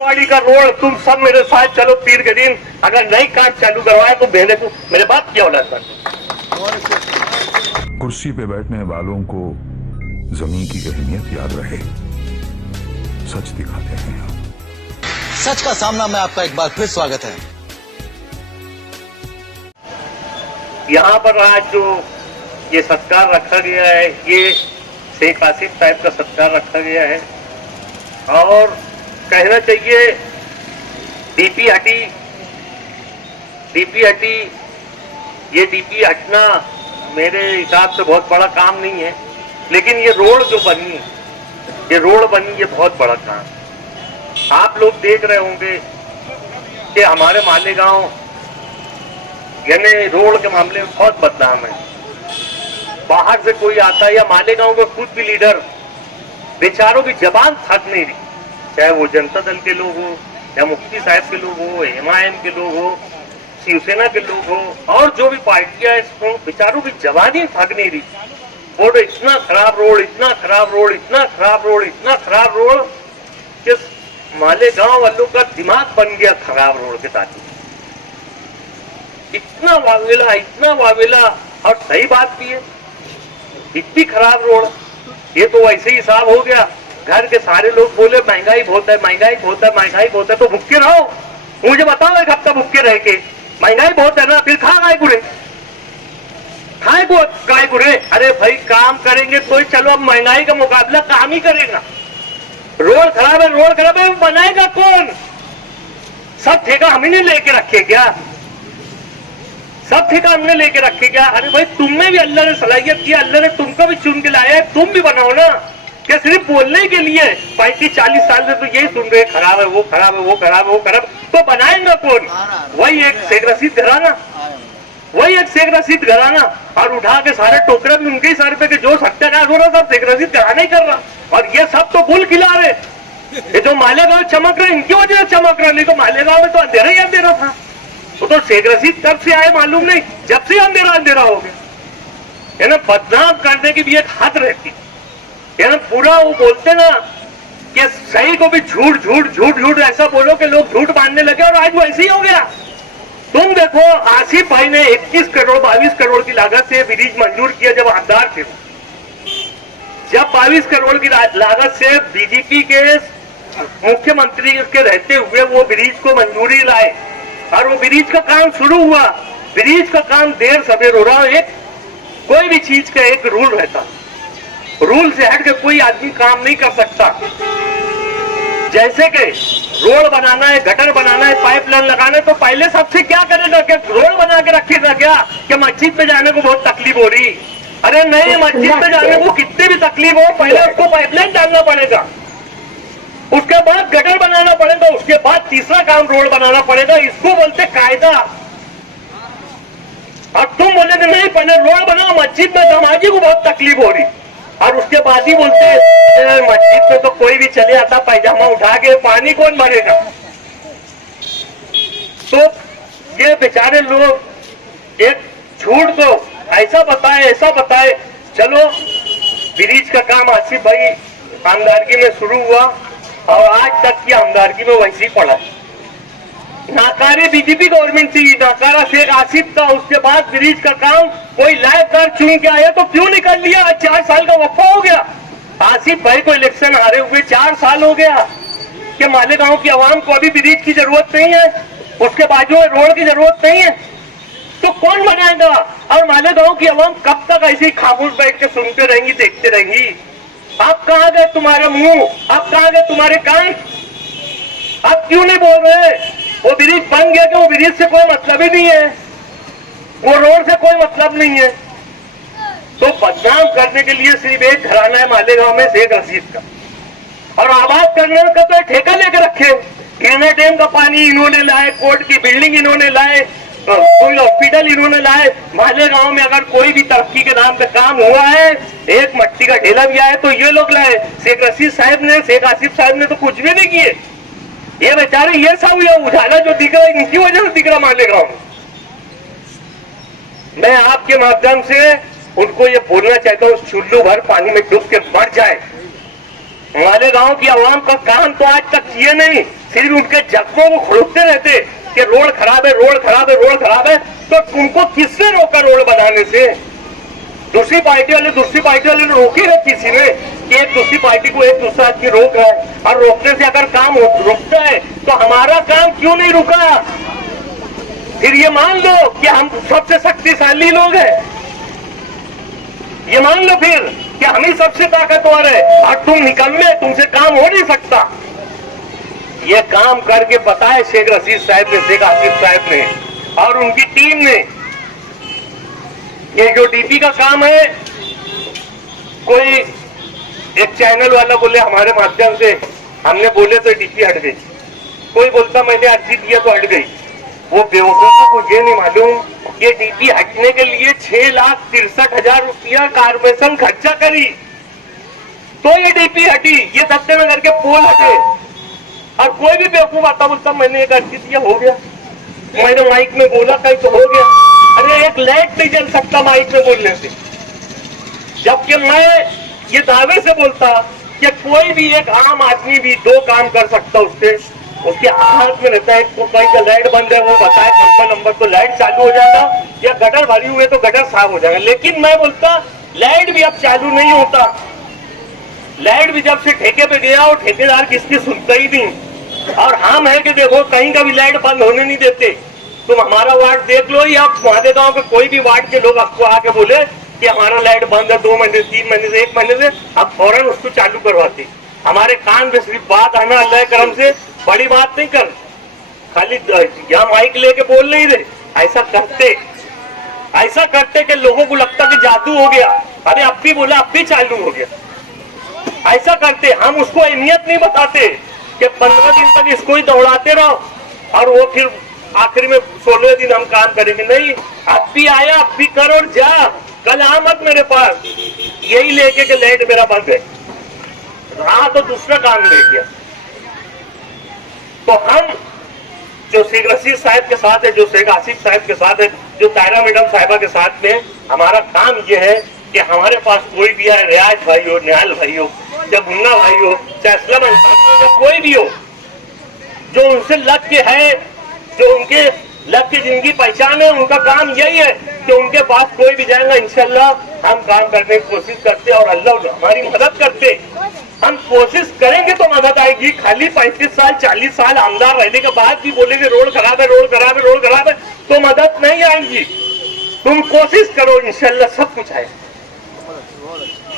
वाड़ी का रोड तुम सब मेरे साथ चलो पीर के दिन, अगर नई काम चालू करवाए तो भेजे को मेरे बात क्या होना सर। कुर्सी पे बैठने वालों को जमीन की अहमियत याद रहे, सच दिखाते हैं हम। सच का सामना में आपका एक बार फिर स्वागत है। यहाँ पर आज जो ये सत्कार रखा गया है, ये शेख आसिफ साहब का सत्कार रखा गया है और कहना चाहिए डीपी हटी, ये डीपी हटना मेरे हिसाब से बहुत बड़ा काम नहीं है, लेकिन ये रोड जो बनी, ये बहुत बड़ा काम। आप लोग देख रहे होंगे कि हमारे मालेगांव यानी रोड के मामले में बहुत बदनाम है। बाहर से कोई आता है या मालेगांव के खुद भी लीडर बेचारों की जबान थक नहीं रही, चाहे वो जनता दल के लोग हो या मुफ्ती साहब के लोग हो, एमआईएम के लोग हो, शिवसेना के लोग हो और जो भी पार्टियां है, बेचारों की जबान ही थक नहीं रही। बोलो इतना खराब रोड, इतना खराब रोड, इतना खराब रोड, इतना खराब रोड कि मालेगांव वालों का दिमाग बन गया खराब रोड के साथ। इतना वावेला और सही बात भी है, इतनी खराब रोड, ये तो वैसे ही साफ हो गया। घर के सारे लोग बोले महंगाई बहुत है, महंगाई बहुत है, महंगाई बहुत है, तो भुक्के रहो। मुझे बताओ एक हफ्ता भुक्के रह के, महंगाई बहुत है ना, फिर खा गाय गुरे। अरे भाई काम करेंगे तो चलो, अब महंगाई का मुकाबला काम ही करेगा। रोड खराब है, वो बनाएगा कौन? सब ठेका हम ही नहीं लेके रखे क्या? सब ठेका हमने लेके रखे क्या? अरे भाई तुमने भी अल्लाह ने सलाहियत किया, अल्लाह ने तुमको भी चुन के लाया है, तुम भी बनाओ ना। क्या सिर्फ बोलने के लिए 35-40 साल से तो यही सुन रहे, खराब है, वो खराब है, वो खराब है, वो खराब, तो बनाएंगा कौन? वही एक शेख रशीद घराना, और उठा के सारे टोकरे में उनके ही सर पे जो सत्यानाश हो रहा, सब शेख रशीद घराना ही कर रहा। और ये सब तो गुल खिला रहे, ये जो मालेगांव चमक रहे इनकी वजह से चमक रहा, नहीं तो मालेगांव में तो अंधेरा ही अंधेरा था। तो शेख रशीद कब से आए मालूम नहीं, जब से अंधेरा हो गया है ना। बदनाम करने की भी एक हद रहती है ना। पूरा वो बोलते ना कि सही को भी झूठ ऐसा बोलो कि लोग झूठ मानने लगे, और आज वैसे ही हो गया। तुम देखो आसिफ भाई ने 21 करोड़ 22 करोड़ की लागत से ब्रिज मंजूर किया जब आमदार थे। जब 22 करोड़ की लागत से बीजेपी के मुख्यमंत्री के रहते हुए वो ब्रिज को मंजूरी लाए और वो ब्रिज का काम शुरू हुआ। ब्रिज का काम देर सवेर हो रहा है। कोई भी चीज का एक रूल रहता, रूल से हट के कोई आदमी काम नहीं कर सकता। जैसे कि रोड बनाना है, गटर बनाना है, पाइपलाइन लगाना है, तो पहले सबसे क्या करेगा कि रोड बना के रखेगा क्या कि मस्जिद में जाने को बहुत तकलीफ हो रही? अरे नहीं, मस्जिद में जाने को कितनी भी तकलीफ हो, पहले उसको पाइपलाइन डालना पड़ेगा, उसके बाद गटर बनाना पड़ेगा, उसके बाद तीसरा काम रोड बनाना पड़ेगा। इसको बोलते कायदा। और तुम बोले नहीं पहले रोड बनाओ, मस्जिद में नमाजी को बहुत तकलीफ हो रही, और उसके बाद ही बोलते मस्जिद में तो कोई भी चले आता पैजामा उठा के, पानी कौन भरेगा? तो ये बेचारे लोग एक झूठ को ऐसा बताए। चलो ब्रिज का काम आसिफ भाई आमदारगी में शुरू हुआ और आज तक की आमदारगी में वैसे ही पड़ा। नाकारे बीजेपी गवर्नमेंट थी, नाकारा शेख आसिफ था, उसके बाद ब्रिज का काम कोई लायकदार चुन के आया तो क्यों निकल लिया? 4 साल का वफा हो गया। आसिफ भाई को इलेक्शन हारे हुए 4 साल हो गया कि मालेगांव की आवाम को अभी ब्रिज की जरूरत नहीं है, उसके बाजू में रोड की जरूरत नहीं है, तो कौन बनाएगा? और मालेगांव की आवाम कब तक ऐसे ही खामोश बैठ के सुनते रहेंगी, देखते रहेंगी? आप कहाँ गए तुम्हारे मुंह, आप कहाँ गए तुम्हारे कान? आप क्यों नहीं बोल रहे? वो ब्रिज बन गया कि वो ब्रिज से कोई मतलब ही नहीं है, वो रोड से कोई मतलब नहीं है। तो बदनाम करने के लिए सिर्फ एक घराना है मालेगांव में, शेख रशीद का, और आबाद करने का तो ठेका लेके रखे। गिरना डैम का पानी इन्होंने लाए, कोर्ट की बिल्डिंग इन्होंने लाए, कोई हॉस्पिटल इन्होंने लाए। मालेगांव में अगर कोई भी तरक्की के नाम पे काम हुआ है, एक मट्टी का ढेला भी आया तो ये लोग लाए। शेख रशीद साहब ने, शेख आसिफ साहब ने तो कुछ भी नहीं किए। ये बेचारे ये सब उजाला जो दिख रहा है इनकी वजह से दिख रहा मालेगांव में। मैं आपके माध्यम से उनको ये बोलना चाहता हूँ, चुल्लू भर पानी में डूब के मर जाए। मालेगांव की आवाम का काम तो आज तक किए नहीं, सिर्फ उनके जख्मों को खुरकते रहते कि रोड खराब है, रोड खराब है, रोड खराब है, तो तुमको किसने रोका रोड बनाने से? दूसरी पार्टी वाले ने रोकी है किसी ने कि एक दूसरी पार्टी को एक दूसरा आदमी रोक है, और रोकने से अगर काम रुकता है तो हमारा काम क्यों नहीं रुका? फिर ये मान लो कि हम सबसे शक्तिशाली लोग हैं, ये मान लो फिर कि हम ही सबसे ताकतवर है और तुम निकम्मे, तुमसे काम हो नहीं सकता। ये काम करके बताए शेख रशीद साहब ने, शेख आसिफ साहब ने और उनकी टीम ने। ये जो डीपी का काम है, कोई एक चैनल वाला बोले हमारे माध्यम से हमने बोले तो डीपी हट गई, कोई बोलता मैंने अर्जी दिया तो हट गई। वो बेवकूफों को ये नहीं मालूम ये डीपी हटने के लिए 6,63,000 रुपया कारपोरेशन खर्चा करी तो ये डीपी हटी, ये सत्यनगर के पोल हटे। और कोई भी बेवकूफ आता बोलता मैंने एक अर्जी दिया हो गया, मैंने माइक में बोला कहीं तो हो गया। अरे एक लाइट नहीं जल सकता माइक में बोलने से, जबकि मैं ये दावे से बोलता कि कोई भी एक आम आदमी भी 2 काम कर सकता, उसके हाथ में रहता है। तो कहीं का लाइट बंद है वो बताए नंबर तो लाइट चालू हो जाता, या गटर भरी हुए तो गटर साफ हो जाएगा। लेकिन मैं बोलता लाइट भी अब चालू नहीं होता, लाइट भी जब से ठेके पे गया और ठेकेदार किसकी सुनता ही नहीं। और हम है कि देखो कहीं का भी लाइट बंद होने नहीं देते। तुम हमारा वार्ड देख लो या तुम्हारे गांव के कोई भी वार्ड के लोग आपको आके बोले कि हमारा लाइट बंद है 2 महीने 3 महीने से 1 महीने से, अब फौरन उसको चालू करवाते। हमारे कान पे सिर्फ बात आना अल्लाह के करम से, बड़ी बात नहीं कर, खाली यहाँ माइक लेके बोल नहीं रहे। ऐसा करते कि लोगों को लगता कि जादू हो गया, अरे अब भी बोला अब भी चालू हो गया। ऐसा करते, हम उसको अहमियत नहीं बताते कि 15 दिन तक इसको ही दौड़ाते रहो और वो फिर आखिरी में 16वें दिन हम काम करेंगे। नहीं, अब भी आया अब भी कर और जा, कल आ मत मेरे पास यही लेके कि लाइट मेरा बंद है, रहा तो दूसरा काम ले गया। तो हम जो शेख रशीद साहब के साथ है, जो शेख आसिफ साहब के साथ है, जो तायरा मैडम साहिबा के साथ में, हमारा काम यह है कि हमारे पास कोई भी है, रियाज भाई हो, निहाल भाई हो, चाहे मुन्ना भाई हो, चाहे असलम अंसारी हो, कोई भी हो, जो उनसे लग के है, जो उनके लग के जिंदगी पहचान है, उनका काम यही है कि उनके पास कोई भी जाएगा इंशाल्लाह हम काम करने की कोशिश करते और अल्लाह हमारी मदद करते। हम कोशिश करेंगे तो मदद आएगी। खाली 35 साल 40 साल आमदार रहने के बाद भी बोलेंगे रोड खराब है, रोड खराब है, रोड खराब है, तो मदद नहीं आएगी। तुम कोशिश करो, इंशाल्लाह सब कुछ है।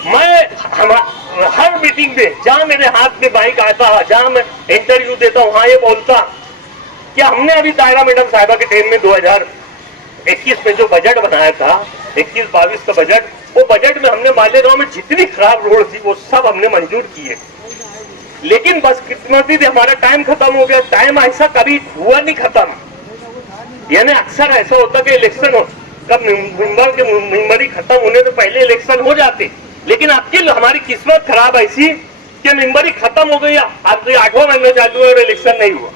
मैं हर मीटिंग में जहां मेरे हाथ में माइक आता, जहां मैं इंटरव्यू देता हूं, वहां ये बोलता कि हमने अभी तायरा मैडम साहिबा के टाइम में 2021 में जो बजट बनाया था, 21-22 का बजट, वो बजट में हमने मालेगांव में जितनी खराब रोड थी वो सब हमने मंजूर किए। लेकिन बस किस्मती थी हमारा टाइम खत्म हो गया। टाइम ऐसा कभी हुआ नहीं खत्म, यानी अक्सर ऐसा होता कि इलेक्शन कब मेंबरी खत्म होने से पहले इलेक्शन हो जाते, लेकिन आपकी हमारी किस्मत खराब ऐसी कि मेंबरी खत्म हो गई, अब 8वां महीना चालू है और इलेक्शन नहीं हुआ।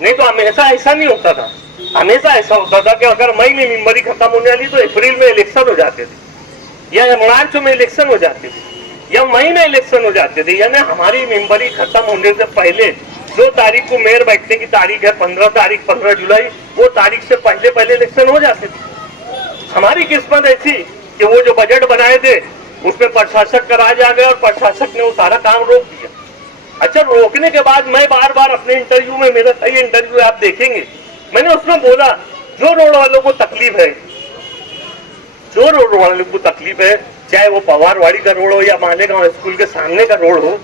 नहीं तो हमेशा ऐसा नहीं होता था, हमेशा ऐसा होता था कि अगर मई में मेंबरी खत्म होने वाली तो अप्रैल में इलेक्शन हो जाते थे, या मार्च में इलेक्शन हो जाते थे, या मई में इलेक्शन हो जाते थे। यानी हमारी मेंबरी खत्म होने से पहले जो तारीख को मेयर बैठने की तारीख है 15 तारीख 15 जुलाई, वो तारीख से पहले इलेक्शन हो जाते थे। हमारी किस्मत ऐसी कि वो जो बजट बनाए थे उसमें प्रशासक का राज आ गया और प्रशासक ने वो सारा काम रोक दिया। अच्छा, रोकने के बाद मैं बार बार अपने इंटरव्यू में, मेरा कई इंटरव्यू आप देखेंगे, मैंने उसमें बोला जो रोड वालों को तकलीफ है, जो रोड वालों को तकलीफ है, चाहे वो पवारवाड़ी का रोड हो या मालेगांव स्कूल के सामने का रोड हो,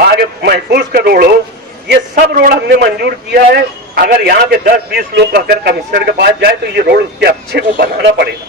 आगे महफूज का रोड हो, ये सब रोड हमने मंजूर किया है। अगर यहाँ के 10-20 लोग अगर कमिश्नर के पास जाए तो ये रोड उसके अच्छे को बनाना पड़ेगा।